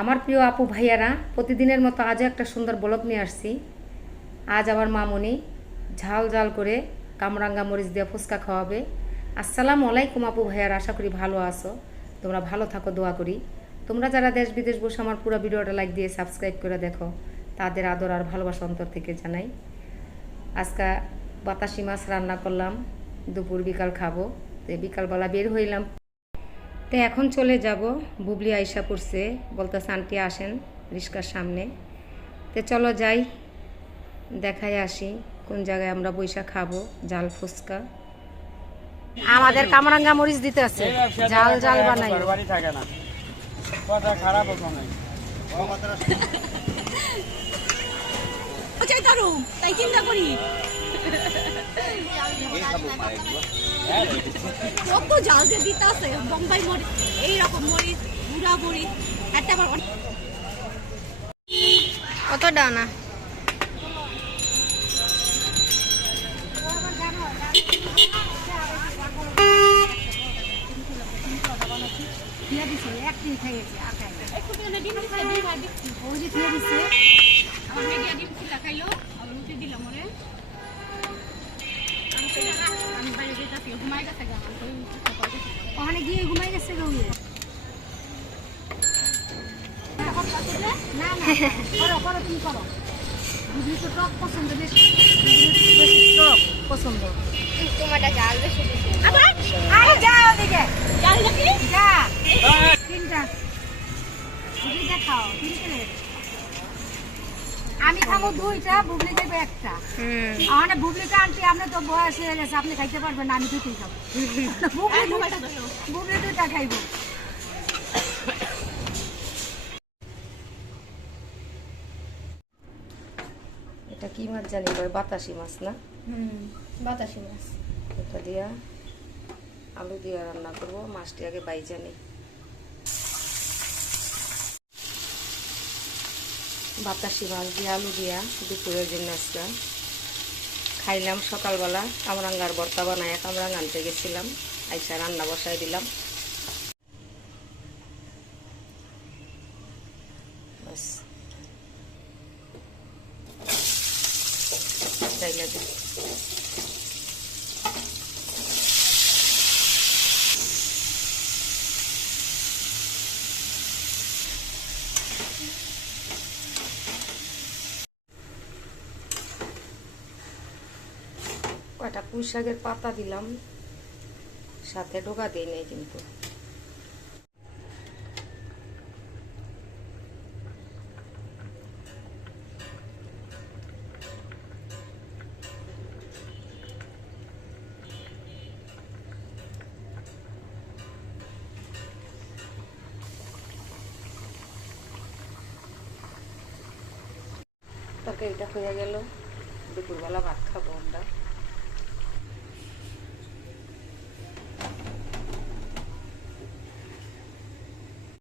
আমার প্রিয় আপু ভাইয়ারা, প্রতিদিনের মতো আজও একটা সুন্দর ব্লগ নিয়ে আসছি। আজ আমার মামনি ঝাল ঝাল করে কামরাঙ্গা মরিচ দিয়ে ফুচকা খাওয়াবে। আসসালামু আলাইকুম আপু ভাইয়ারা, আশা করি ভালো আছো। তোমরা ভালো থাকো, দোয়া করি। তোমরা যারা দেশ বিদেশ বসে আমার পুরো ভিডিওটা লাইক দিয়ে সাবস্ক্রাইব করে দেখো, তাদের আদর আর ভালোবাসা অন্তর থেকে জানাই। আজকে বাতাসি মাছ রান্না করলাম, দুপুর বিকাল খাব, তো বিকালবেলা বের হইলাম। তো এখন চলে যাব বুবলি আইসা পড়ছে। বলতেছে আন্টি আসেন রিস্কার সামনে। তো চলো যাই দেখাই আসি কোন জায়গায় আমরা বৈশা খাব জাল ফুচকা। আমাদের কামরাঙ্গা মরিচ দিতে আছে। জাল জাল বানাই। থাকে না। কথা খারাপ তাই চিন্তা করি। কত জাল যে দিতে আছে বোম্বাই মরিচ এইরকম মরিচ গুড়া মরিচ একটা আবার কত ডানা ডিম দিছে ডিম আর দিচ্ছি ওই যে দিয়ে দিছে ওখানে গিয়ে ঘুমাই গেছে গো না না করো করো তুমি করো বুঝলি তো টক পছন্দ বেশি টক পছন্দ আবার আরে যা ওদিকে জাল নাকি যা তিনটা দেখাও আমি খাব দুইটা বুবলি দেবে একটা। মানে বুবলিটা আনটি আপনি তো বয়স হয়ে গেছে আপনি খাইতে পারবেন না আমি দুটোই খাব। বুবলি দুইটা মোবাইলটা বুবলি দুইটা খাইবো। এটা কি মাছ জানি এবার বাতাসি মাছ না? হুম বাতাসি মাছ। এটা দিয়া আলু দিয়া রান্না করব মাছটি আগে বাইজা নিই। বাতাসি মাছ দিয়ে, আলু দিয়া দুপুরের জন্য আজকে খাইলাম সকালবেলা কামরাঙ্গার বর্তা বানায়, কামরাঙ্গা আনতে গেছিলাম। আইসা রান্না বসাই দিলাম। চাইলে কয়টা পুঁই শাকের পাতা দিলাম। সাথে ডোকা দিই নাই কিন্তু। তরকারিটা হয়ে গেল। দুপুরবেলা ভাত খাব আমরা।